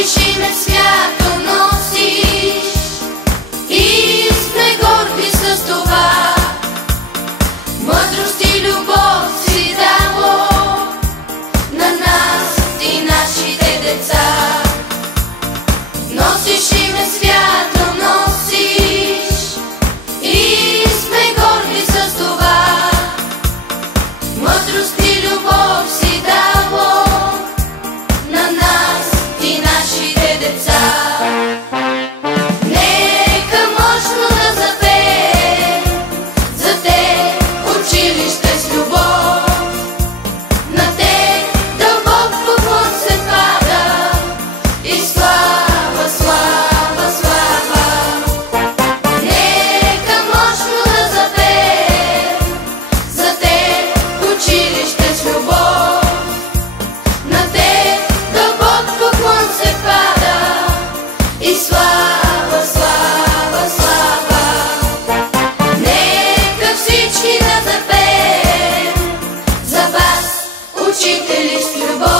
Носиш име свято, носиш и сме горди с това. Мъдрост и любов си дало на нас и нашите деца. Носиш име свято, носиш и сме горди с това. Мъдрост и любов си дало на нас и нашите деца. Нека мощно да запеем за те училище с любов. На те дълбок поклон се пада и слава, слава, слава. Нека мощно да запеем за те училище с любов. На те дълбок поклон се пада и слава, слава, слава. Нека всички да запеем за вас, учители с любов.